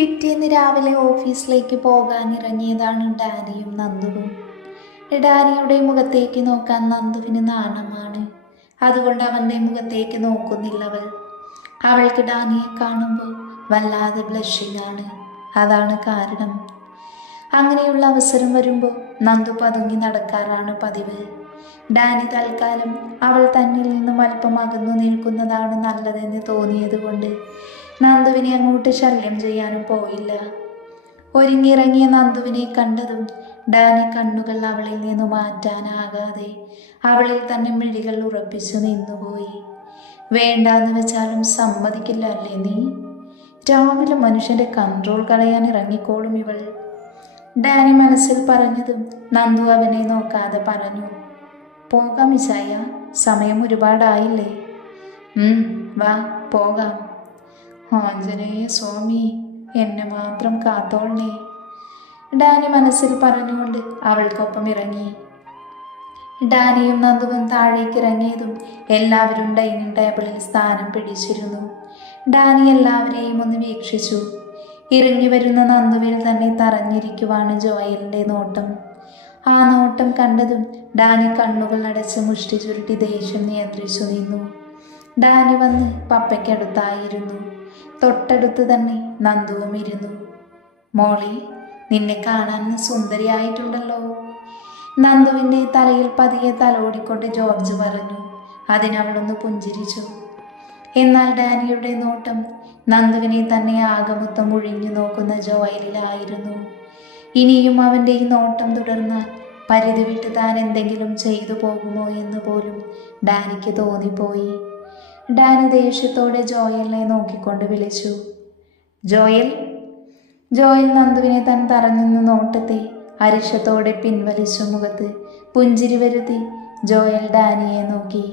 പിറ്റേന്ന് രാവിലെ ഓഫീസിലേക്ക് പോകാനിറങ്ങിയതാണ് ഡാനിയും നന്ദുവും. ഡാനിയുടെ മുഖത്തേക്ക് നോക്കാൻ നന്ദുവിന് നാണമാണ്. അതുകൊണ്ട് അവൻ്റെ മുഖത്തേക്ക് നോക്കുന്നില്ലവൾ. അവൾക്ക് ഡാനിയെ കാണുമ്പോൾ വല്ലാതെ ബ്ലഷിംഗ് ആണ്. അതാണ് കാരണം. അങ്ങനെയുള്ള അവസരം വരുമ്പോൾ നന്ദു പതുങ്ങി നടക്കാറാണ് പതിവ്. ഡാനി തൽക്കാലം അവൾ തന്നിൽ നിന്നും അല്പം അകന്നു നിൽക്കുന്നതാണ് നല്ലതെന്ന് തോന്നിയതുകൊണ്ട് നന്ദുവിനെ അങ്ങോട്ട് ശല്യം ചെയ്യാനും പോയില്ല. ഒരുങ്ങിയിറങ്ങിയ നന്ദുവിനെ കണ്ടതും ഡാനി കണ്ണുകൾ അവളിൽ നിന്ന് മാറ്റാനാകാതെ അവളിൽ തന്നെ മിഴികൾ ഉറപ്പിച്ചു നിന്നുപോയി. വേണ്ടാന്ന് വെച്ചാലും സമ്മതിക്കില്ല അല്ലേ നീ? രാവിലെ മനുഷ്യന്റെ കൺട്രോൾ കളയാൻ ഇറങ്ങിക്കോളും ഇവൾ. ഡാനി മനസ്സിൽ പറഞ്ഞതും നന്ദു അവനെ നോക്കാതെ പറഞ്ഞു, പോകാം ഇച്ചായ, സമയം ഒരുപാടായില്ലേ? വാ പോകാം. ആഞ്ജനേയ സ്വാമി, എന്നെ മാത്രം കാത്തോളണേ, ഡാനി മനസ്സിൽ പറഞ്ഞുകൊണ്ട് അവൾക്കൊപ്പം ഇറങ്ങി. ഡാനിയും നന്ദുവും താഴേക്ക് ഇറങ്ങിയതും എല്ലാവരും ഡൈനിങ് ടേബിളിൽ സ്ഥാനം പിടിച്ചിരുന്നു. ഡാനി എല്ലാവരെയും ഒന്ന് വീക്ഷിച്ചു. ഇറങ്ങി വരുന്ന നന്ദുവിൽ തന്നെ തറഞ്ഞിരിക്കുവാണ് ജോയലിൻ്റെ നോട്ടം. ആ നോട്ടം കണ്ടതും ഡാനി കണ്ണുകൾ അടച്ച് മുഷ്ടി ചുരുട്ടി ദേഷ്യം നിയന്ത്രിച്ചു നിന്നു. ഡാനി വന്ന് പപ്പയ്ക്കടുത്തായിരുന്നു. തൊട്ടടുത്ത് തന്നെ നന്ദുവും ഇരുന്നു. മോളി, നിന്നെ കാണാൻ സുന്ദരിയായിട്ടുണ്ടല്ലോ, നന്ദുവിൻ്റെ തലയിൽ പതിയെ തലോടിക്കൊണ്ട് ജോർജ് പറഞ്ഞു. അതിനവളൊന്ന് പുഞ്ചിരിച്ചു. എന്നാൽ ഡാനിയുടെ നോട്ടം നന്ദുവിനെ തന്നെ ആകമൊത്തം ഒഴിഞ്ഞു നോക്കുന്ന ജോയലിലായിരുന്നു. ഇനിയും അവൻ്റെ ഈ നോട്ടം തുടർന്നാൽ പരിധി വിട്ട് താൻ എന്തെങ്കിലും ചെയ്തു പോകുമോ എന്ന് പോലും ഡാനിക്ക് തോന്നിപ്പോയി. ഡാനി ദേഷ്യത്തോടെ ജോയലിനെ നോക്കിക്കൊണ്ട് വിളിച്ചു, ജോയൽ. ജോയൽ നന്ദുവിനെ താൻ തറഞ്ഞുന്ന നോട്ടത്തെ അരിശത്തോടെ പിൻവലിച്ചു മുഖത്ത് പുഞ്ചിരി വരുത്തി ജോയൽ ഡാനിയെ നോക്കി.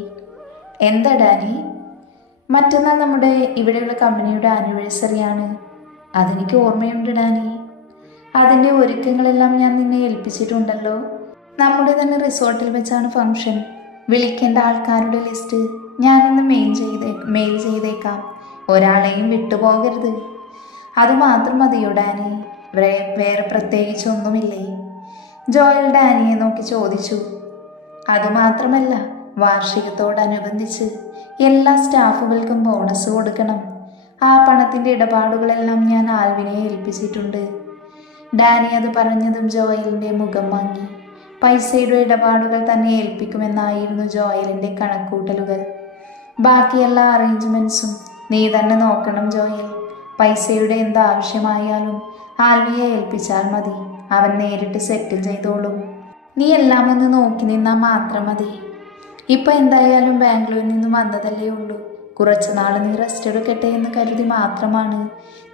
എന്താ ഡാനി? മറ്റന്നാൾ നമ്മുടെ ഇവിടെയുള്ള കമ്പനിയുടെ ആനിവേഴ്സറിയാണ്. അതെനിക്ക് ഓർമ്മയുണ്ട് ഡാനി. അതിൻ്റെ ഒരുക്കങ്ങളെല്ലാം ഞാൻ നിന്നെ ഏൽപ്പിച്ചിട്ടുണ്ടല്ലോ. നമ്മുടെ തന്നെ റിസോർട്ടിൽ വെച്ചാണ് ഫംഗ്ഷൻ. വിളിക്കേണ്ട ആൾക്കാരുടെ ലിസ്റ്റ് ഞാനിന്ന് മെയിൽ ചെയ്തേക്കാം. ഒരാളെയും വിട്ടുപോകരുത്. അതുമാത്രം മതിയോ ഡാനി? വേറെ പ്രത്യേകിച്ചൊന്നുമില്ലേ? ജോയൽ ഡാനിയെ നോക്കി ചോദിച്ചു. അതുമാത്രമല്ല, വാർഷികത്തോടനുബന്ധിച്ച് എല്ലാ സ്റ്റാഫുകൾക്കും ബോണസ് കൊടുക്കണം. ആ പണത്തിൻ്റെ ഇടപാടുകളെല്ലാം ഞാൻ ആൽവിനെ ഏൽപ്പിച്ചിട്ടുണ്ട്. ഡാനി അത് പറഞ്ഞതും ജോയലിൻ്റെ മുഖം മങ്ങി. പൈസയുടെ ഇടപാടുകൾ തന്നെ ഏൽപ്പിക്കുമെന്നായിരുന്നു ജോയലിൻ്റെ കണക്കൂട്ടലുകൾ. ബാക്കി എല്ലാ അറേഞ്ച്മെൻറ്റ്സും നീ തന്നെ നോക്കണം ജോയൽ. പൈസയുടെ എന്താവശ്യമായാലും ആൽവിയെ ഏൽപ്പിച്ചാൽ മതി. അവൻ നേരിട്ട് സെറ്റിൽ ചെയ്തോളും. നീ എല്ലാം ഒന്ന് നോക്കി നിന്നാൽ മാത്രം മതി. ഇപ്പം എന്തായാലും ബാംഗ്ലൂരിൽ നിന്നും വന്നതല്ലേ ഉള്ളൂ. കുറച്ച് നാൾ നീ റെസ്റ്റ് എടുക്കട്ടെ എന്ന് കരുതി മാത്രമാണ്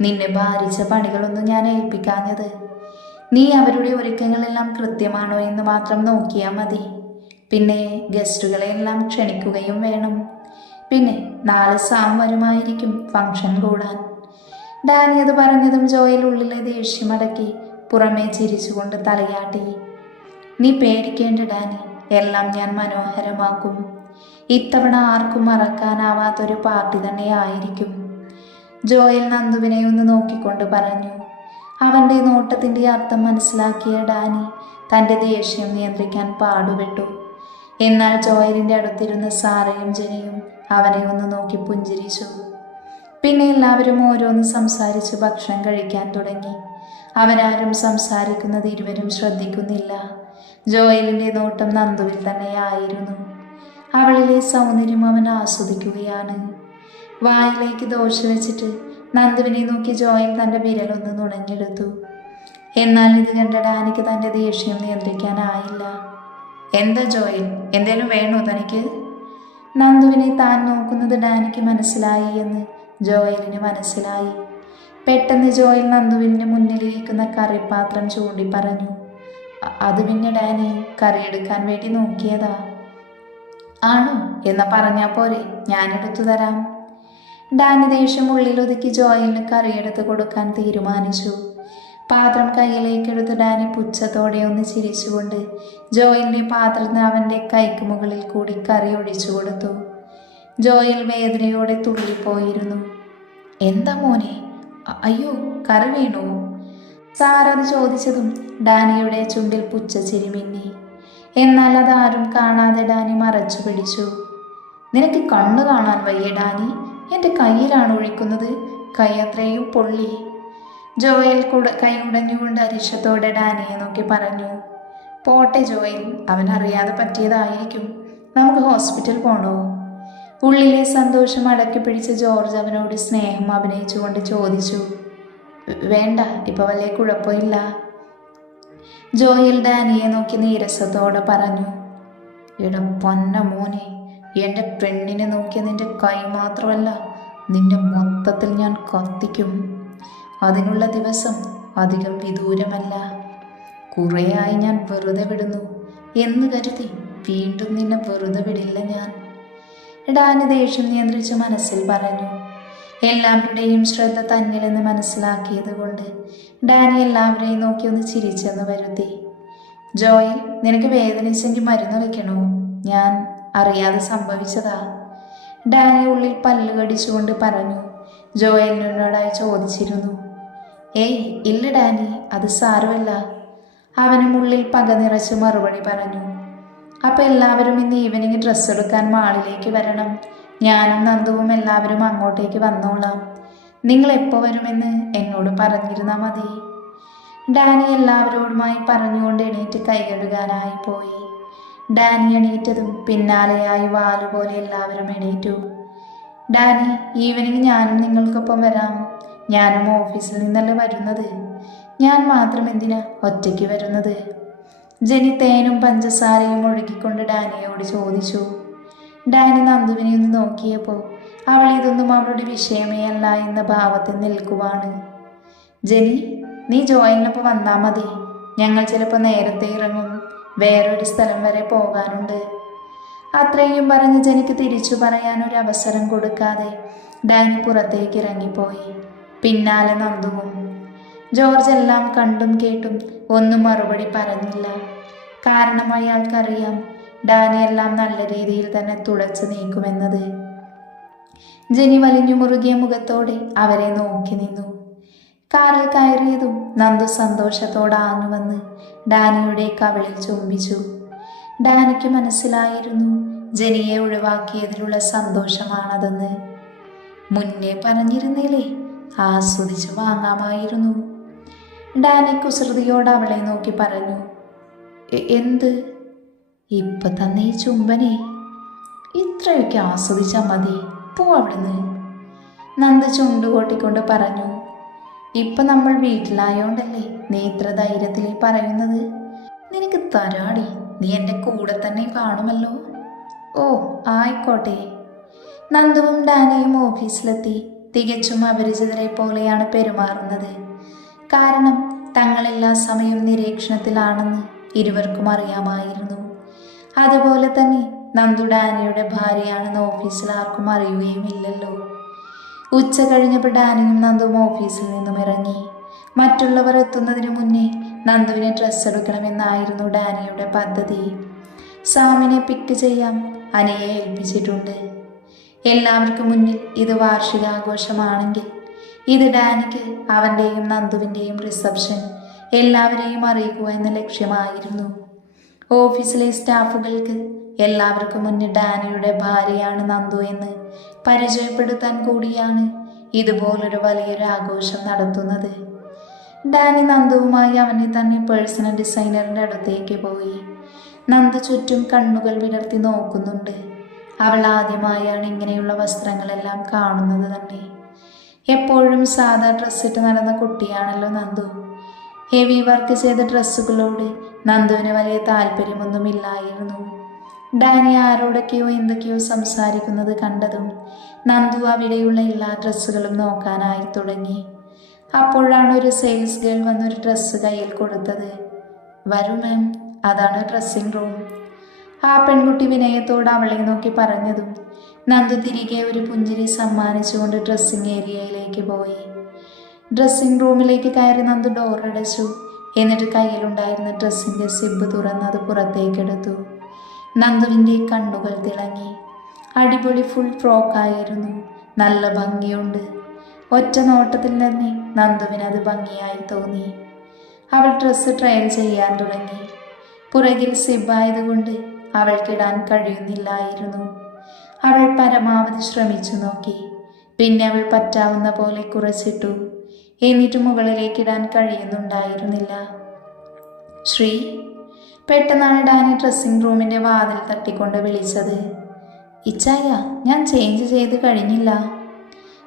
നിന്നെ ഭാരിച്ച പണികളൊന്നും ഞാൻ ഏൽപ്പിക്കാഞ്ഞത്. നീ അവരുടെ ഒരുക്കങ്ങളെല്ലാം കൃത്യമാണോ എന്ന് മാത്രം നോക്കിയാൽ മതി. പിന്നെ ഗസ്റ്റുകളെല്ലാം ക്ഷണിക്കുകയും വേണം. പിന്നെ നാളെ സാം വരുമായിരിക്കും ഫംഗ്ഷൻ കൂടാൻ. ഡാനി അത് പറഞ്ഞതും ജോയൽ ഉള്ളിലെ ദേഷ്യമടക്കി പുറമേ ചിരിച്ചുകൊണ്ട് തലയാട്ടി. നീ പേടിക്കേണ്ട ഡാനി, എല്ലാം ഞാൻ മനോഹരമാക്കും. ഇത്തവണ ആർക്കും മറക്കാനാവാത്തൊരു പാർട്ടി തന്നെ ആയിരിക്കും, ജോയൽ നന്ദുവിനെ ഒന്ന് നോക്കിക്കൊണ്ട് പറഞ്ഞു. അവൻ്റെ നോട്ടത്തിൻ്റെ അർത്ഥം മനസ്സിലാക്കിയ ഡാനി തൻ്റെ ദേഷ്യം നിയന്ത്രിക്കാൻ പാടുപെട്ടു. എന്നാൽ ജോയലിൻ്റെ അടുത്തിരുന്ന സാറയും ജനയും അവനെ ഒന്ന് നോക്കി പുഞ്ചിരിച്ചു. പിന്നെ എല്ലാവരും ഓരോന്ന് സംസാരിച്ച് ഭക്ഷണം കഴിക്കാൻ തുടങ്ങി. അവരാരും സംസാരിക്കുന്നത് ഇരുവരും ശ്രദ്ധിക്കുന്നില്ല. ജോയലിൻ്റെ നോട്ടം നന്ദുവിൽ തന്നെയായിരുന്നു. അവളിലെ സൗന്ദര്യം അവൻ ആസ്വദിക്കുകയാണ്. വായിലേക്ക് ദോശ വെച്ചിട്ട് നന്ദുവിനെ നോക്കി ജോയൽ തൻ്റെ വിരലൊന്ന് നുണഞ്ഞെടുത്തു. എന്നാൽ ഇത് കണ്ട ഡാനിക്ക് തൻ്റെ ദേഷ്യം നിയന്ത്രിക്കാനായില്ല. എന്താ ജോയൽ, എന്തേലും വേണോ തനിക്ക്? നന്ദുവിനെ താൻ നോക്കുന്നത് ഡാനിക്ക് മനസ്സിലായി എന്ന് ജോയലിന് മനസ്സിലായി. പെട്ടെന്ന് ജോയൽ നന്ദുവിൻ്റെ മുന്നിലിരിക്കുന്ന കറിപ്പാത്രം ചൂണ്ടി പറഞ്ഞു. അത് പിന്നെ ഡാനി, കറിയെടുക്കാൻ വേണ്ടി നോക്കിയതാ. ആണോ? എന്നാ പറഞ്ഞാൽ പോരെ, ഞാനെടുത്തു തരാം. ഡാനി ദേഷ്യം ഉള്ളിലൊതുക്കി ജോയലിന് കറിയെടുത്ത് കൊടുക്കാൻ തീരുമാനിച്ചു. പാത്രം കയ്യിലേക്കെടുത്ത് ഡാനി പുച്ഛത്തോടെ ഒന്ന് ചിരിച്ചുകൊണ്ട് ജോയലിൻ്റെ പാത്രത്തിന് അവൻ്റെ കൈക്ക് മുകളിൽ കൂടി കറി ഒഴിച്ചു കൊടുത്തു. ജോയൽ വേദനയോടെ തുള്ളിപ്പോയിരുന്നു. എന്താ മോനെ, അയ്യോ, കറി വീണു. സാർ അത് ചോദിച്ചതും ഡാനിയുടെ ചുണ്ടിൽ പുച്ഛച്ചിരി മിന്നി. എന്നാൽ അതാരും കാണാതെ ഡാനി മറച്ചു പിടിച്ചു. നിനക്ക് കണ്ണു കാണാൻ വയ്യ ഡാനി? എൻ്റെ കയ്യിലാണ് ഒഴിക്കുന്നത്. കൈ അത്രയും പൊള്ളി. ജോയൽ കൈ ഉടഞ്ഞുകൊണ്ട് അരിശത്തോടെ ഡാനിയെ നോക്കി പറഞ്ഞു. പോട്ടെ ജോയൽ, അവനറിയാതെ പറ്റിയതായിരിക്കും. നമുക്ക് ഹോസ്പിറ്റൽ പോണോ? ഉള്ളിലെ സന്തോഷം അടക്കി പിടിച്ച ജോർജ് അവനോട് സ്നേഹം അഭിനയിച്ചുകൊണ്ട് ചോദിച്ചു. വേണ്ട, ഇപ്പൊ വലിയ കുഴപ്പമില്ല. ജോയൽ ഡാനിയെ നോക്കി നീരസത്തോടെ പറഞ്ഞു. എടാ പൊന്ന മോനെ, എൻ്റെ പെണ്ണിനെ നോക്കിയ നിന്റെ കൈ മാത്രമല്ല, നിന്റെ മൊത്തത്തിൽ ഞാൻ കത്തിക്കും. അതിനുള്ള ദിവസം അധികം വിദൂരമല്ല. കുറേയായി ഞാൻ വെറുതെ വിടുന്നു എന്ന് കരുതി വീണ്ടും നിന്നെ വെറുതെ വിടില്ല ഞാൻ. ഡാനി ദേഷ്യം നിയന്ത്രിച്ച് മനസ്സിൽ പറഞ്ഞു. എല്ലാവരുടെയും ശ്രദ്ധ തന്നിലെന്ന് മനസ്സിലാക്കിയത് കൊണ്ട് ഡാനി എല്ലാവരെയും നോക്കി ഒന്ന് ചിരിച്ചെന്ന് വരുത്തി. ജോയൽ, നിനക്ക് വേദനിച്ചെങ്കിൽ മരുന്ന് വെക്കണോ? ഞാൻ അറിയാതെ സംഭവിച്ചതാ. ഡാനി ഉള്ളിൽ പല്ല് കടിച്ചുകൊണ്ട് പറഞ്ഞു. ജോയലിനോടായി ചോദിച്ചിരുന്നു. ഏയ് ഇല്ല ഡാനി, അത് സാരമല്ല. അവനും ഉള്ളിൽ പക നിറച്ച് മറുപടി പറഞ്ഞു. അപ്പം എല്ലാവരും ഇന്ന് ഈവനിങ് ഡ്രസ്സ് എടുക്കാൻ മാളിലേക്ക് വരണം. ഞാനും നന്ദുവും എല്ലാവരും അങ്ങോട്ടേക്ക് വന്നോളാം. നിങ്ങൾ എപ്പോൾ വരുമെന്ന് എന്നോട് പറഞ്ഞിരുന്നാൽ മതി. ഡാനി എല്ലാവരോടുമായി പറഞ്ഞുകൊണ്ട് എണീറ്റ് കൈ കഴുകാനായി പോയി. ഡാനി എണീറ്റതും പിന്നാലെയായി വാലുപോലെ എല്ലാവരും എണീറ്റു. ഡാനി, ഈവനിങ് ഞാനും നിങ്ങൾക്കൊപ്പം വരാം. ഞാനും ഓഫീസിൽ നിന്നല്ലേ വരുന്നത്. ഞാൻ മാത്രം എന്തിനാ ഒറ്റയ്ക്ക് വരുന്നത്? ജെനി തേനും പഞ്ചസാരയും ഒഴുകിക്കൊണ്ട് ഡാനിയോട് ചോദിച്ചു. ഡാനി നന്ദുവിനെ ഒന്ന് നോക്കിയപ്പോൾ അവൾ ഇതൊന്നും അവളുടെ വിഷയമേ അല്ല എന്ന ഭാവത്തിൽ നിൽക്കുവാണ്. ജെനി, നീ ജോയിലിനൊപ്പം വന്നാൽ മതി. ഞങ്ങൾ ചിലപ്പോൾ നേരത്തെ ഇറങ്ങും. വേറൊരു സ്ഥലം വരെ പോകാനുണ്ട്. അത്രയും പറഞ്ഞ് ജെനിക്ക് തിരിച്ചു പറയാൻ ഒരു അവസരം കൊടുക്കാതെ ഡാനി പുറത്തേക്ക് ഇറങ്ങിപ്പോയി. പിന്നാലെ നന്ദുവും. ജോർജ് എല്ലാം കണ്ടും കേട്ടും ഒന്നും മറുപടി പറഞ്ഞില്ല. കാരണം അയാൾക്കറിയാം ഡാനി എല്ലാം നല്ല രീതിയിൽ തന്നെ തുടച്ചു നീക്കുമെന്നത്. ജെനി വലിഞ്ഞു മുറുകിയ മുഖത്തോടെ അവരെ നോക്കി നിന്നു. കാറിൽ കയറിയതും നന്ദു സന്തോഷത്തോടെ ആഞ്ഞു വന്ന് ഡാനിയുടെ കവിളിൽ ചുംബിച്ചു. ഡാനിക്ക് മനസ്സിലായിരുന്നു ജെനിയെ ഒഴിവാക്കിയതിലുള്ള സന്തോഷമാണതെന്ന്. മുന്നേ പറഞ്ഞിരുന്നില്ലേ, ആസ്വദിച്ച് വാങ്ങാമായിരുന്നു. ഡാനി കുസൃതിയോട് അവളെ നോക്കി പറഞ്ഞു. എന്ത്? ഇപ്പൊ തന്നെ ഈ ചുംബനെ ഇത്രയൊക്കെ ആസ്വദിച്ചാൽ മതി, പോ അവിടുന്ന്. നന്ദ ചുണ്ടുകൊട്ടിക്കൊണ്ട് പറഞ്ഞു. ഇപ്പൊ നമ്മൾ വീട്ടിലായോണ്ടല്ലേ നീ ഇത്ര ധൈര്യത്തിൽ പറയുന്നത്? നിനക്ക് തരാടി, നീ എൻ്റെ കൂടെ തന്നെ കാണുമല്ലോ. ഓ ആയിക്കോട്ടെ. നന്ദുവും ഡാനിയും ഓഫീസിലെത്തി. തികച്ചും അപരിചിതരെ പോലെയാണ് പെരുമാറുന്നത്. കാരണം തങ്ങളെല്ലാ സമയം നിരീക്ഷണത്തിലാണെന്ന് ഇരുവർക്കും അറിയാമായിരുന്നു. അതുപോലെ തന്നെ നന്ദു ഡാനിയുടെ ഭാര്യയാണെന്ന് ഓഫീസിൽ ആർക്കും അറിയുകയുമില്ലല്ലോ. ഉച്ച കഴിഞ്ഞപ്പോൾ ഡാനിയും നന്ദുവും ഓഫീസിൽ നിന്നും ഇറങ്ങി. മറ്റുള്ളവർ എത്തുന്നതിന് മുന്നേ നന്ദുവിനെ ഡ്രസ്സ് എടുക്കണമെന്നായിരുന്നു ഡാനിയുടെ പദ്ധതി. സാമിനെ പിക്ക് ചെയ്യാൻ അനയെ ഏൽപ്പിച്ചിട്ടുണ്ട്. എല്ലാവർക്കും മുന്നിൽ ഇത് വാർഷികാഘോഷമാണെങ്കിൽ ഇത് ഡാനിക്ക് അവൻ്റെയും നന്ദുവിൻ്റെയും റിസപ്ഷൻ എല്ലാവരെയും അറിയിക്കുക എന്ന ലക്ഷ്യമായിരുന്നു. ഓഫീസിലെ സ്റ്റാഫുകൾക്ക് എല്ലാവർക്കും മുന്നിൽ ഡാനിയുടെ ഭാര്യയാണ് നന്ദു എന്ന് പരിചയപ്പെടുത്താൻ കൂടിയാണ് ഇതുപോലൊരു വലിയൊരു ആഘോഷം നടത്തുന്നത്. ഡാനി നന്ദുവുമായി അവനെ തന്നെ പേഴ്സണൽ ഡിസൈനറിൻ്റെ അടുത്തേക്ക് പോയി. നന്ദു ചുറ്റും കണ്ണുകൾ വിടർത്തി നോക്കുന്നുണ്ട്. അവൾ ആദ്യമായാണ് ഇങ്ങനെയുള്ള വസ്ത്രങ്ങളെല്ലാം കാണുന്നത് തന്നെ. എപ്പോഴും സാധാ ഡ്രസ്സിട്ട് നടന്ന കുട്ടിയാണല്ലോ നന്ദു. ഹെവി വർക്ക് ചെയ്ത ഡ്രസ്സുകളോട് നന്ദുവിന് വലിയ താല്പര്യമൊന്നുമില്ലായിരുന്നു. ഡാനി ആരോടൊക്കെയോ എന്തൊക്കെയോ സംസാരിക്കുന്നത് കണ്ടതും നന്ദു അവിടെയുള്ള എല്ലാ ഡ്രസ്സുകളും നോക്കാനായി തുടങ്ങി. അപ്പോഴാണ് ഒരു സെയിൽസ് ഗേൾ വന്നൊരു ഡ്രസ്സ് കയ്യിൽ കൊടുത്തത്. വരൂ മാം, അതാണ് ഡ്രസ്സിംഗ് റൂം. ആ പെൺകുട്ടി വിനയത്തോട് അവളെ നോക്കി പറഞ്ഞതും നന്ദു തിരികെ ഒരു പുഞ്ചിരി സമ്മാനിച്ചുകൊണ്ട് ഡ്രസ്സിംഗ് ഏരിയയിലേക്ക് പോയി. ഡ്രസ്സിംഗ് റൂമിലേക്ക് കയറി നന്ദു ഡോർ അടച്ചു. എന്നിട്ട് കയ്യിലുണ്ടായിരുന്ന ഡ്രസ്സിൻ്റെ സിബ് തുറന്നത് പുറത്തേക്കെടുത്തു. നന്ദുവിൻ്റെ കണ്ണുകൾ തിളങ്ങി. അടിപൊളി ഫുൾ ഫ്രോക്കായിരുന്നു. നല്ല ഭംഗിയുണ്ട്. ഒറ്റ നോട്ടത്തിൽ തന്നെ നന്ദുവിനത് ഭംഗിയായി തോന്നി. അവൾ ഡ്രസ്സ് ട്രയൽ ചെയ്യാൻ തുടങ്ങി. പുറകിൽ സിബായതുകൊണ്ട് അവൾക്കിടാൻ കഴിയുന്നില്ലായിരുന്നു. അവൾ പരമാവധി ശ്രമിച്ചു നോക്കി. പിന്നെ അവൾ പറ്റാവുന്ന പോലെ കുറച്ചിട്ടു. എന്നിട്ട് മുകളിലേക്കിടാൻ കഴിയുന്നുണ്ടായിരുന്നില്ല. ശ്രീ, പെട്ടെന്നാണ് ഡാനി ഡ്രസ്സിംഗ് റൂമിൻ്റെ വാതിൽ തട്ടിക്കൊണ്ട് വിളിച്ചത്. ഇച്ചായ, ഞാൻ ചേഞ്ച് ചെയ്ത് കഴിഞ്ഞില്ല,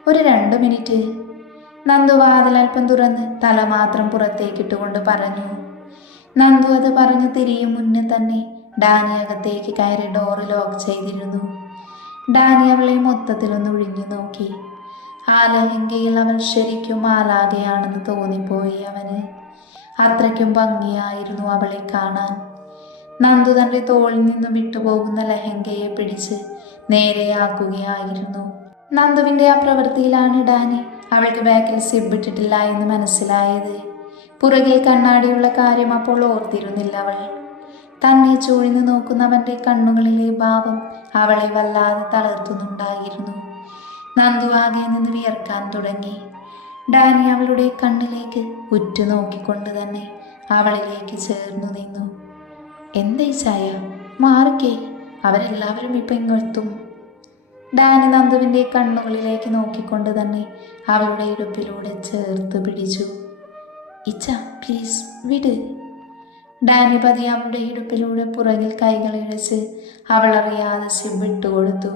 ഒരു 2 മിനിറ്റ്. നന്ദു വാതിലൽപ്പം തുറന്ന് തല മാത്രം പുറത്തേക്കിട്ടുകൊണ്ട് പറഞ്ഞു. നന്ദു അത് പറഞ്ഞു തിരിയും മുന്നേ തന്നെ ഡാനി അകത്തേക്ക് കയറി ഡോറ് ലോക്ക് ചെയ്തിരുന്നു. ഡാനി അവളെ മൊത്തത്തിലൊന്ന് ഒഴിഞ്ഞു നോക്കി. ആ ലഹങ്കയിൽ അവൾ ശരിക്കും ആലാകെയാണെന്ന് തോന്നിപ്പോയി അവന്. അത്രയ്ക്കും ഭംഗിയായിരുന്നു അവളെ കാണാൻ. നന്ദു തൻ്റെ തോളിൽ നിന്നും വിട്ടുപോകുന്ന ലഹങ്കയെ പിടിച്ച് നേരെയാക്കുകയായിരുന്നു. നന്ദുവിൻ്റെ ആ പ്രവൃത്തിയിലാണ് ഡാനി അവൾക്ക് ബാക്കിൽ സിബിട്ടിട്ടില്ല എന്ന് മനസ്സിലായത്. പുറകിൽ കണ്ണാടിയുള്ള കാര്യം അപ്പോൾ ഓർത്തിരുന്നില്ല അവൾ. തന്നെ ചൂഴ്ന്നു നോക്കുന്നവൻ്റെ കണ്ണുകളിലെ ഭാവം അവളെ വല്ലാതെ തളർത്തുന്നുണ്ടായിരുന്നു. നന്ദു ആകെ നിന്ന് വിയർക്കാൻ തുടങ്ങി. ഡാനി അവളുടെ കണ്ണിലേക്ക് ഉറ്റുനോക്കിക്കൊണ്ട് തന്നെ അവളിലേക്ക് ചേർന്നു നിന്നു. എന്തായി ചായ, മാറിക്കേ, അവരെല്ലാവരും ഇപ്പം ഇങ്ങെത്തും. ഡാനി നന്ദുവിൻ്റെ കണ്ണുകളിലേക്ക് നോക്കിക്കൊണ്ട് തന്നെ അവളുടെ ഇടുപ്പിലൂടെ ചേർത്ത് പിടിച്ചു. ഇച്ച, പ്ലീസ് വിട്. ഡാനി പതിയെ അവളുടെ ഇടുപ്പിലൂടെ പുറകിൽ കൈകളിഴച്ച് അവളറിയാതെ സിബിട്ട് കൊടുത്തു.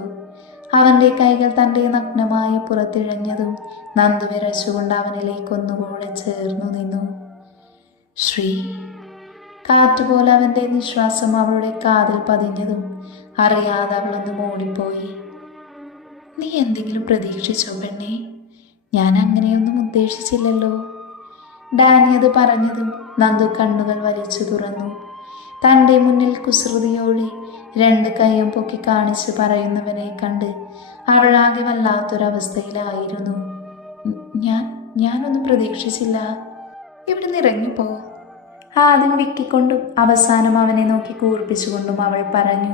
അവൻ്റെ കൈകൾ തൻ്റെ നഗ്നമായി പുറത്തിഴഞ്ഞതും നന്ദു വിറച്ചുകൊണ്ട് അവനിലേക്കൊന്നുകൂടെ ചേർന്നു നിന്നു. ശ്രീ. കാറ്റുപോലെ അവൻ്റെ നിശ്വാസം അവളുടെ കാതിൽ പതിഞ്ഞതും അറിയാതെ അവളൊന്ന് മൂടിപ്പോയി. നീ എന്തെങ്കിലും പ്രതീക്ഷിച്ചോ പെണ്ണേ? ഞാൻ അങ്ങനെയൊന്നും ഉദ്ദേശിച്ചില്ലല്ലോ. ഡാനി അത് പറഞ്ഞതും നന്ദു കണ്ണുകൾ വലിച്ചു തുറന്നു. തൻ്റെ മുന്നിൽ കുസൃതിയോടെ 2 കൈയും പൊക്കി കാണിച്ച് പറയുന്നവനെ കണ്ട് അവളാകെ വല്ലാത്തൊരവസ്ഥയിലായിരുന്നു. ഞാനൊന്നും പ്രതീക്ഷിച്ചില്ല. ഇവിടുന്ന് ഇറങ്ങിപ്പോ. ആദ്യം വിക്കിക്കൊണ്ടും അവസാനം അവനെ നോക്കി കൂർപ്പിച്ചുകൊണ്ടും അവൾ പറഞ്ഞു.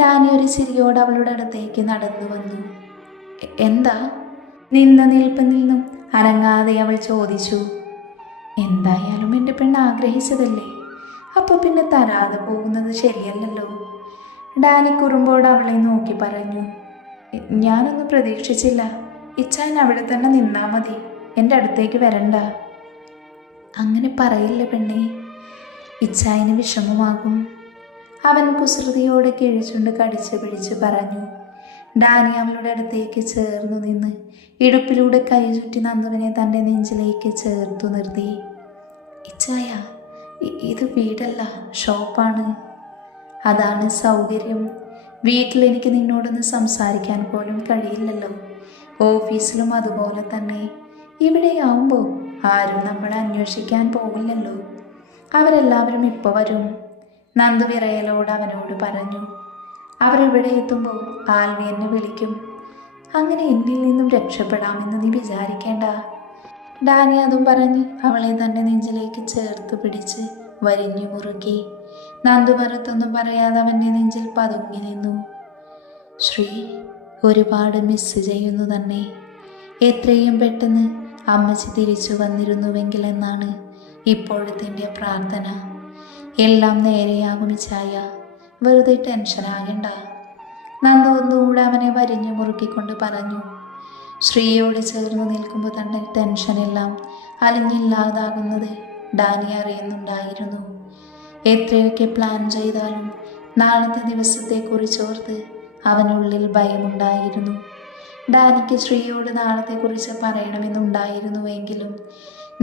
ഡാനി ഒരു ചിരിയോട് അവളുടെ അടുത്തേക്ക് നടന്നു വന്നു. എന്താ? നിന്ന നിൽപ്പിൽ നിന്നും അനങ്ങാതെ അവൾ ചോദിച്ചു. എന്തായാലും എൻ്റെ പെണ്ണ് ആഗ്രഹിച്ചതല്ലേ, അപ്പോൾ പിന്നെ തരാതെ പോകുന്നത് ശരിയല്ലല്ലോ. ഡാനി കുറുമ്പോട് അവളെ നോക്കി പറഞ്ഞു. ഞാനൊന്നും പ്രതീക്ഷിച്ചില്ല. ഇച്ചാൻ അവിടെ തന്നെ നിന്നാ മതി, എൻ്റെ അടുത്തേക്ക് വരണ്ട. അങ്ങനെ പറയില്ല പെണ്ണേ, ഇച്ചായന് വിഷമമാകും. അവൻ കുസൃതിയോടെ കിഴിച്ചുണ്ട് കടിച്ചു പിടിച്ച് പറഞ്ഞു. ഡാനി അവളുടെ അടുത്തേക്ക് ചേർന്നു നിന്ന് ഇടുപ്പിലൂടെ കൈ ചുറ്റി നന്ദുവിനെ തൻ്റെ നെഞ്ചിലേക്ക് ചേർത്തു നിർത്തി. ഇച്ചായ, ഇത് വീടല്ല, ഷോപ്പാണ്. അതാണ് സൗകര്യം. വീട്ടിൽ എനിക്ക് നിന്നോടൊന്ന് സംസാരിക്കാൻ പോലും കഴിയില്ലല്ലോ. ഓഫീസിലും അതുപോലെ തന്നെ. ഇവിടെയാവുമ്പോൾ ആരും നമ്മളെ അന്വേഷിക്കാൻ പോകില്ലല്ലോ. അവരെല്ലാവരും ഇപ്പോൾ വരും. നന്ദു വിറയലോട് അവനോട് പറഞ്ഞു. അവരിവിടെ എത്തുമ്പോൾ ആൽവി എന്നെ വിളിക്കും. അങ്ങനെ എന്നിൽ നിന്നും രക്ഷപ്പെടാമെന്ന് നീ വിചാരിക്കേണ്ട. ഡാനി അതും പറഞ്ഞ് അവളെ തൻ്റെ നെഞ്ചിലേക്ക് ചേർത്ത് പിടിച്ച് വരിഞ്ഞു മുറുക്കി. നന്ദു പുറത്തൊന്നും പറയാതെ അവൻ്റെ നെഞ്ചിൽ പതുങ്ങി നിന്നു. ശ്രീ, ഒരുപാട് മിസ് ചെയ്യുന്നു തന്നെ. എത്രയും പെട്ടെന്ന് അമ്മച്ചി തിരിച്ചു വന്നിരുന്നുവെങ്കിൽ എന്നാണ് ഇപ്പോഴത്തെ എൻ്റെ പ്രാർത്ഥന. എല്ലാം നേരെയാകും ചായ, വെറുതെ ടെൻഷനാകണ്ട. നന്ദു ഒന്നുകൂടെ അവനെ വരിഞ്ഞു മുറുക്കിക്കൊണ്ട് പറഞ്ഞു. ശ്രീയോട് ചേർന്ന് നിൽക്കുമ്പോൾ തൻ്റെ ടെൻഷനെല്ലാം അലിഞ്ഞില്ലാതാകുന്നത് ഡാനി അറിയുന്നുണ്ടായിരുന്നു. എത്രയൊക്കെ പ്ലാൻ ചെയ്താലും നാളത്തെ ദിവസത്തെക്കുറിച്ചോർത്ത് അവനുള്ളിൽ ഭയമുണ്ടായിരുന്നു. ഡാനിക്ക് ശ്രീയോട് നാളത്തെക്കുറിച്ച് പറയണമെന്നുണ്ടായിരുന്നുവെങ്കിലും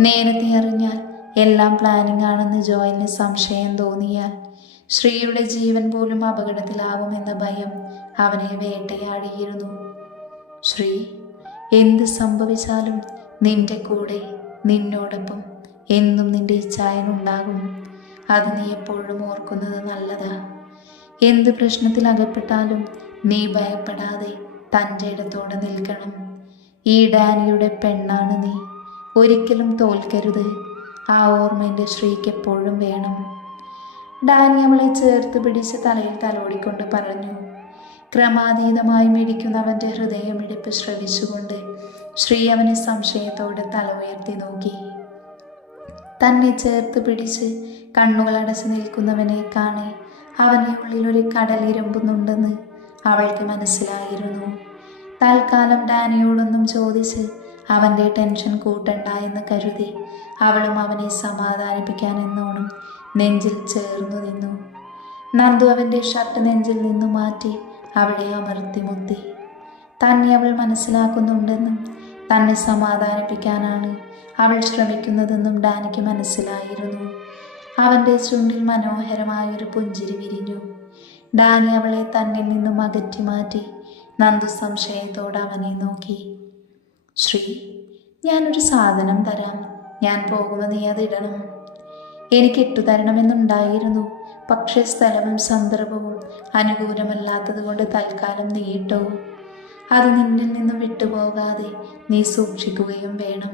നേരത്തെ അറിഞ്ഞാൽ എല്ലാം പ്ലാനിംഗ് ആണെന്ന് ജോയലിന് സംശയം തോന്നിയാൽ ശ്രീയുടെ ജീവൻ പോലും അപകടത്തിലാവുമെന്ന ഭയം അവനെ വേട്ടയാടിയിരുന്നു. ശ്രീ, എന്ത് സംഭവിച്ചാലും നിന്റെ കൂടെ, നിന്നോടൊപ്പം എന്നും നിന്റെ ഇച്ഛായനുണ്ടാകും. അത് നീ എപ്പോഴും ഓർക്കുന്നത് നല്ലതാ. എന്ത് പ്രശ്നത്തിൽ അകപ്പെട്ടാലും നീ ഭയപ്പെടാതെ തൻ്റെ ഇടത്തോടെ നിൽക്കണം. ഈ ഡാനിയുടെ പെണ്ണാണ് നീ. ഒരിക്കലും തോൽക്കരുത്. ആ ഓർമ്മ എൻ്റെ ശ്രീക്ക് എപ്പോഴും വേണം. ഡാനി അവളെ ചേർത്ത് പിടിച്ച് തലയിൽ തലോടിക്കൊണ്ട് പറഞ്ഞു. ക്രമാതീതമായി മിടിക്കുന്നവൻ്റെ ഹൃദയമിടിപ്പ് ശ്രവിച്ചുകൊണ്ട് ശ്രീ അവനെ സംശയത്തോടെ തല ഉയർത്തി നോക്കി. തന്നെ ചേർത്ത് പിടിച്ച് കണ്ണുകൾ അടച്ചു നിൽക്കുന്നവനെ കാണെ അവൻ്റെ ഉള്ളിൽ ഒരു കടലിരമ്പുന്നുണ്ടെന്ന് അവൾക്ക് മനസ്സിലായിരുന്നു. തൽക്കാലം ഡാനിയോടൊന്നും ചോദിച്ച് അവൻ്റെ ടെൻഷൻ കൂട്ടണ്ട എന്ന് കരുതി അവളും അവനെ സമാധാനിപ്പിക്കാൻ എന്നോണം നെഞ്ചിൽ ചേർന്നു നിന്നു. നന്ദു അവൻ്റെ ഷർട്ട് നെഞ്ചിൽ നിന്നു മാറ്റി അവളെ അമർത്തി മുത്തി. തന്നെ അവൾ മനസ്സിലാക്കുന്നുണ്ടെന്നും തന്നെ സമാധാനിപ്പിക്കാനാണ് അവൾ ശ്രമിക്കുന്നതെന്നും ഡാനിക്ക് മനസ്സിലായിരുന്നു. അവൻ്റെ ചുണ്ടിൽ മനോഹരമായൊരു പുഞ്ചിരി വിരിഞ്ഞു. ഡാനി അവളെ തന്നിൽ നിന്നും അകറ്റി മാറ്റി നന്ദു സംശയത്തോടെ അവനെ നോക്കി. ശ്രീ, ഞാനൊരു സാധനം തരാം. ഞാൻ പോകുമ്പോൾ നീ അതിടണം. എനിക്ക് ഇട്ടുതരണമെന്നുണ്ടായിരുന്നു, പക്ഷേ സ്ഥലവും സന്ദർഭവും അനുകൂലമല്ലാത്തത് കൊണ്ട് തൽക്കാലം നീ ഇട്ടോ. അത് നിന്നിൽ നിന്ന് വിട്ടുപോകാതെ നീ സൂക്ഷിക്കുകയും വേണം.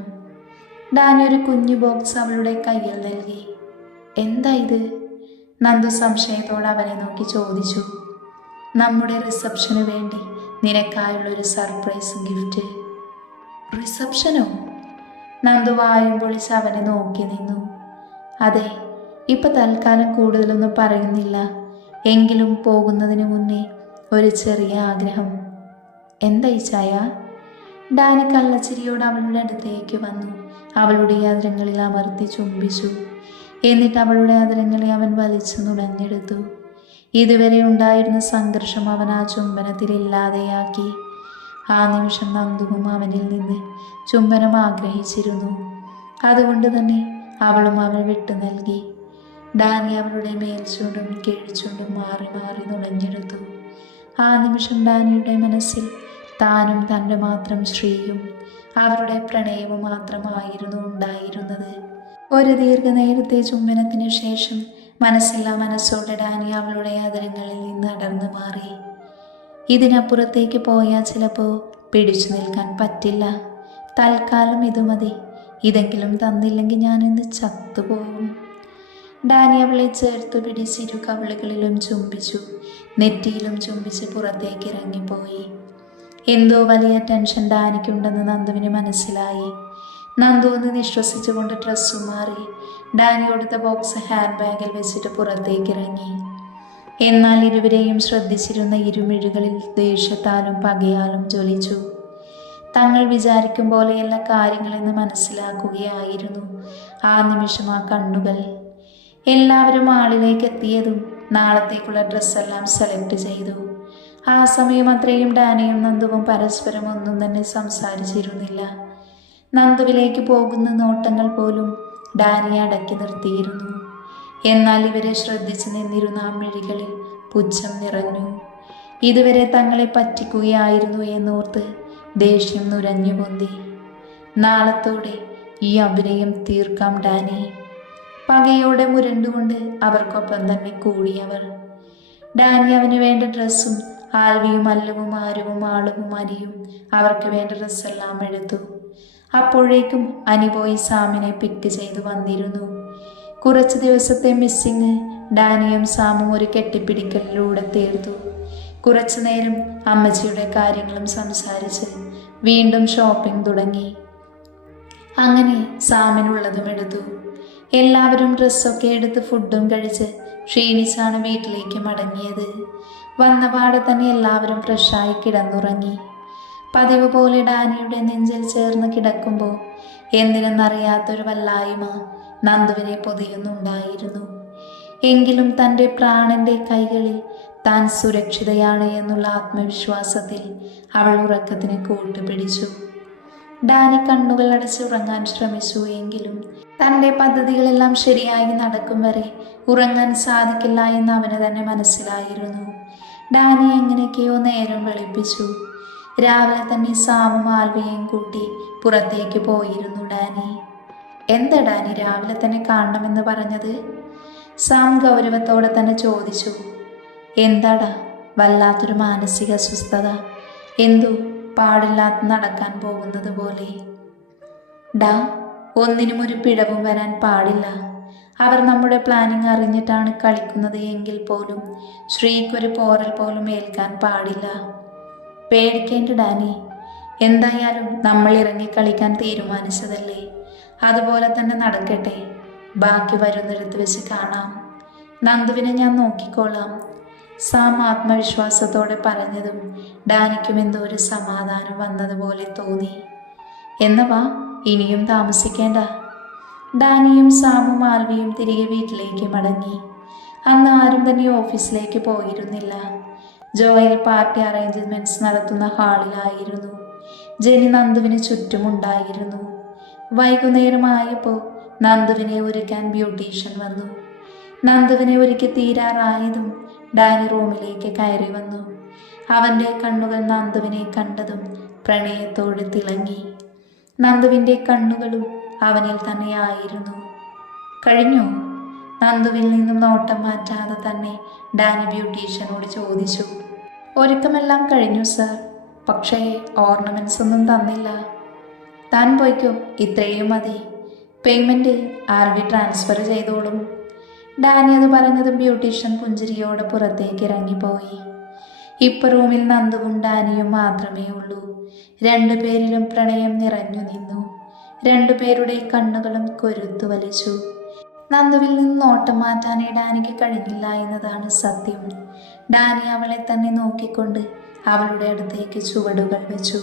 ഡാനി ഒരു കുഞ്ഞു ബോക്സ് അവളുടെ കയ്യിൽ നൽകി. എന്താ ഇത്? നന്ദു സംശയത്തോടെ അവനെ നോക്കി ചോദിച്ചു. നമ്മുടെ റിസപ്ഷന് വേണ്ടി നിനക്കായുള്ളൊരു സർപ്രൈസ് ഗിഫ്റ്റ്. റിസപ്ഷനോ? നന്ദു വായും പൊളിച്ച് അവനെ നോക്കി നിന്നു. അതെ, ഇപ്പൊ തൽക്കാലം കൂടുതലൊന്നും പറയുന്നില്ല, എങ്കിലും പോകുന്നതിന് മുന്നേ ഒരു ചെറിയ ആഗ്രഹം. എന്താ ഈ ചായ? ഡാനി കള്ളച്ചിരിയോട് അവളുടെ അടുത്തേക്ക് വന്നു അവളുടെ അതിരങ്ങളിൽ അമർത്തി ചുംബിച്ചു. എന്നിട്ട് അവളുടെ അതിരങ്ങളെ അവൻ വലിച്ചു നുണഞ്ഞെടുത്തു. ഇതുവരെ ഉണ്ടായിരുന്ന സംഘർഷം അവൻ ആ ചുംബനത്തിൽ ഇല്ലാതെയാക്കി. ആ നിമിഷം നന്ദുവും അവനിൽ നിന്ന് ചുംബനം ആഗ്രഹിച്ചിരുന്നു. അതുകൊണ്ട് തന്നെ അവളും അവൻ വിട്ടു നൽകി. ഡാനി അവളുടെ മേൽചൂണ്ടും കീഴ്ചൂണ്ടും മാറി മാറി നുണഞ്ഞെടുത്തു. ആ നിമിഷം ഡാനിയുടെ മനസ്സിൽ താനും തൻ്റെ മാത്രം ശ്രീയും അവരുടെ പ്രണയവും മാത്രമായിരുന്നു ഉണ്ടായിരുന്നത്. ഒരു ദീർഘനേരത്തെ ചുംബനത്തിന് ശേഷം മനസ്സില്ലാ മനസ്സോടെ ഡാനി അവളുടെ അതിരങ്ങളിൽ നിന്ന് അടർന്നു മാറി. ഇതിനപ്പുറത്തേക്ക് പോയാൽ ചിലപ്പോൾ പിടിച്ചു നിൽക്കാൻ പറ്റില്ല. തൽക്കാലം ഇത് മതി. ഇതെങ്കിലും തന്നില്ലെങ്കിൽ ഞാനിന്ന് ചത്തുപോകും. ഡാനി അവളെ ചേർത്ത് പിടിച്ചിരു കവിളുകളിലും ചുംബിച്ചു, നെറ്റിയിലും ചുംബിച്ച് പുറത്തേക്ക് ഇറങ്ങിപ്പോയി. എന്തോ വലിയ ടെൻഷൻ ഡാനിക്കുണ്ടെന്ന് നന്ദുവിന് മനസ്സിലായി. നന്ദു ഒന്ന് നിശ്വസിച്ചുകൊണ്ട് ഡ്രസ്സു മാറി ഡാനി കൊടുത്ത ബോക്സ് ഹാൻഡ് ബാഗിൽ വെച്ചിട്ട് പുറത്തേക്ക് ഇറങ്ങി. എന്നാൽ ഇരുവരെയും ശ്രദ്ധിച്ചിരുന്ന ഇരുമിഴികളിൽ ദേഷ്യത്താലും പകയാലും ജ്വലിച്ചു. തങ്ങൾ വിചാരിക്കും പോലെയല്ല കാര്യങ്ങളെന്ന് മനസ്സിലാക്കുകയായിരുന്നു ആ നിമിഷം ആ കണ്ണുകൾ. എല്ലാവരും ആളിലേക്ക് എത്തിയതും നാളത്തേക്കുള്ള ഡ്രസ്സെല്ലാം സെലക്ട് ചെയ്തു. ആ സമയം അത്രയും ഡാനിയും നന്ദുവും പരസ്പരം ഒന്നും തന്നെ സംസാരിച്ചിരുന്നില്ല. നന്ദുവിലേക്ക് പോകുന്ന നോട്ടങ്ങൾ പോലും ഡാനി അടക്കി നിർത്തിയിരുന്നു. എന്നാൽ ഇവരെ ശ്രദ്ധിച്ചു നിന്നിരുന്ന ആ മിഴികളിൽ പുച്ഛം നിറഞ്ഞു. ഇതുവരെ തങ്ങളെ പറ്റിക്കുകയായിരുന്നു എന്നോർത്ത് ദേഷ്യം നുരഞ്ഞു പൊന്തി. നാളത്തോടെ ഈ അഭിനയം തീർക്കാം ഡാനി. പകയോടെ മുരണ്ടുകൊണ്ട് അവർക്കൊപ്പം തന്നെ കൂടിയവർ. ഡാനി അവന് വേണ്ട ഡ്രസ്സും ആൽവിയും അല്ലവും ആരുവും ആളുവും അനിയും അവർക്ക് വേണ്ട ഡ്രസ്സെല്ലാം എടുത്തു. അപ്പോഴേക്കും അനി പോയി സാമിനെ പിക്ക് ചെയ്തു വന്നിരുന്നു. കുറച്ച് ദിവസത്തെ മിസ്സിങ് ഡാനിയും സാമും ഒരു കെട്ടിപ്പിടിക്കലിലൂടെ തീർത്തു. കുറച്ചു നേരം അമ്മച്ചിയുടെ കാര്യങ്ങളും സംസാരിച്ച് വീണ്ടും ഷോപ്പിംഗ് തുടങ്ങി. അങ്ങനെ സാമിനുള്ളതും എടുത്തു. എല്ലാവരും ഡ്രസ്സൊക്കെ എടുത്ത് ഫുഡും കഴിച്ച് ക്ഷീണിച്ചാണ് വീട്ടിലേക്ക് മടങ്ങിയത്. വന്നപാടെ തന്നെ എല്ലാവരും ഫ്രഷായി കിടന്നുറങ്ങി. പതിവ് പോലെ ഡാനിയുടെ നെഞ്ചിൽ ചേർന്ന് കിടക്കുമ്പോൾ എന്തിനെന്നറിയാത്തൊരു വല്ലായ്മ നന്ദുവിനെ പൊതിയുന്നുണ്ടായിരുന്നു. എങ്കിലും തൻ്റെ പ്രാണന്റെ കൈകളിൽ താൻ സുരക്ഷിതയാണ് എന്നുള്ള ആത്മവിശ്വാസത്തിൽ അവൾ ഉറക്കത്തിന് കൂട്ടുപിടിച്ചു. ഡാനി കണ്ണുകൾ അടച്ചുറങ്ങാൻ ശ്രമിച്ചു. എങ്കിലും തൻ്റെ പദ്ധതികളെല്ലാം ശരിയായി നടക്കും വരെ ഉറങ്ങാൻ സാധിക്കില്ല എന്ന് അവന് തന്നെ മനസ്സിലായിരുന്നു. ഡാനി എങ്ങനെയൊക്കെയോ നേരം വെളുപ്പിച്ചു. രാവിലെ തന്നെ സാമും ആൽവിയെയും കൂട്ടി പുറത്തേക്ക് പോയിരുന്നു ഡാനി. എന്താ ഡാനി രാവിലെ തന്നെ കാണണമെന്ന് പറഞ്ഞത്? സാം ഗൗരവത്തോടെ തന്നെ ചോദിച്ചു. എന്താടാ, വല്ലാത്തൊരു മാനസിക അസ്വസ്ഥത, എന്തോ പാടില്ലാത്ത നടക്കാൻ പോകുന്നത് പോലെ. ഡാ, ഒന്നിനും ഒരു പിഴവും വരാൻ പാടില്ല. അവർ നമ്മുടെ പ്ലാനിങ് അറിഞ്ഞിട്ടാണ് കളിക്കുന്നത് എങ്കിൽ പോലും ശ്രീക്കൊരു പോറൽ പോലും ഏൽക്കാൻ പാടില്ല. പേടിക്കേണ്ട ഡാനി, എന്തായാലും നമ്മൾ ഇറങ്ങി കളിക്കാൻ തീരുമാനിച്ചതല്ലേ, അതുപോലെ തന്നെ നടക്കട്ടെ. ബാക്കി വരുന്നിടത്ത് വെച്ച് കാണാം. നന്ദുവിനെ ഞാൻ നോക്കിക്കോളാം, സാം ആത്മവിശ്വാസത്തോടെ പറഞ്ഞതും ഡാനിക്കും എന്തോ ഒരു സമാധാനം വന്നതുപോലെ തോന്നി. എന്നവാ, ഇനിയും താമസിക്കേണ്ട. ഡാനിയും സാമും ആൽവിയും തിരികെ വീട്ടിലേക്ക് മടങ്ങി. അന്ന് ആരും തന്നെ ഓഫീസിലേക്ക് പോയിരുന്നില്ല. ജോയൽ പാർട്ടി അറേഞ്ച്മെന്റ്സ് നടത്തുന്ന ഹാളിലായിരുന്നു. ജെനി നന്ദുവിന് ചുറ്റുമുണ്ടായിരുന്നു. വൈകുന്നേരമായപ്പോൾ നന്ദുവിനെ ഒരുക്കാൻ ബ്യൂട്ടീഷ്യൻ വന്നു. നന്ദുവിനെ ഒരുക്കി തീരാറായതും ഡാനി റൂമിലേക്ക് കയറി വന്നു. അവൻ്റെ കണ്ണുകൾ നന്ദുവിനെ കണ്ടതും പ്രണയത്തോടെ തിളങ്ങി. നന്ദുവിൻ്റെ കണ്ണുകളും അവനിൽ തന്നെയായിരുന്നു. കഴിഞ്ഞു? നന്ദുവിൽ നിന്നും നോട്ടം മാറ്റാതെ തന്നെ ഡാനി ബ്യൂട്ടീഷ്യനോട് ചോദിച്ചു. ഒരുക്കമെല്ലാം കഴിഞ്ഞു സർ, പക്ഷേ ഓർണമെന്റ്സ് ഒന്നും തന്നില്ല. താൻ പോയിക്കോ, ഇത്രയും മതി. പേയ്മെൻറ്റ് ആൽവി ട്രാൻസ്ഫർ ചെയ്തോളും. ഡാനി അത് പറഞ്ഞതും ബ്യൂട്ടീഷ്യൻ പുഞ്ചിരിയോടെ പുറത്തേക്ക് ഇറങ്ങിപ്പോയി. ഇപ്പൊ റൂമിൽ നന്ദുവും ഡാനിയും മാത്രമേ ഉള്ളൂ. രണ്ടുപേരിലും പ്രണയം നിറഞ്ഞു നിന്നു. രണ്ടുപേരുടെ കണ്ണുകളും കൊരുത്തു വലിച്ചു. നന്ദുവിൽ നിന്ന് നോട്ടം മാറ്റാനേ ഡാനിക്ക് കഴിഞ്ഞില്ല എന്നതാണ് സത്യം. ഡാനി അവളെ തന്നെ നോക്കിക്കൊണ്ട് അവളുടെ അടുത്തേക്ക് ചുവടുകൾ വെച്ചു.